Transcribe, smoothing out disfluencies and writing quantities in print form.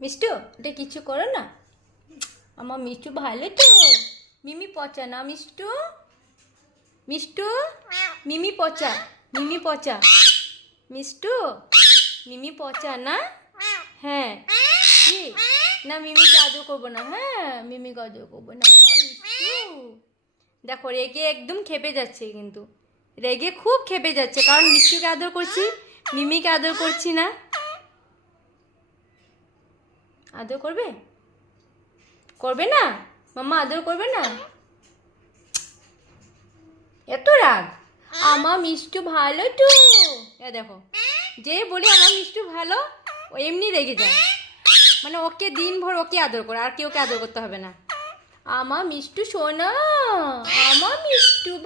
মিষ্টু এটা কিছু করো না। আমার মিষ্টু ভালো তো। মিমি পচা না মিষ্টু। মিষ্টু মিমি পচা। মিমি পচা। মিষ্টু মিমি পচা না। হ্যাঁ কি না মিমিকে আদর করবো না। হ্যাঁ মিমিকে আদর করবো না আমার মিষ্টু। দেখো রেগে একদম খেপে যাচ্ছে, কিন্তু রেগে খুব খেপে যাচ্ছে কারণ মিষ্টুকে আদর করছি, মিমিকে আদর করছি না। আদর করবে? করবে না? মাম্মা আদর করবে না? এত রাগ। আমার মিষ্টু ভালো তো। এ দেখো, যে বলি আমার মিষ্টু ভালো ও এমনি রেগে যায়। মানে ওকে দিনভর ওকে আদর করে, আর কেউ আদর করতে হবে না। আমার মিষ্টু সোনা, আমার মিষ্টু।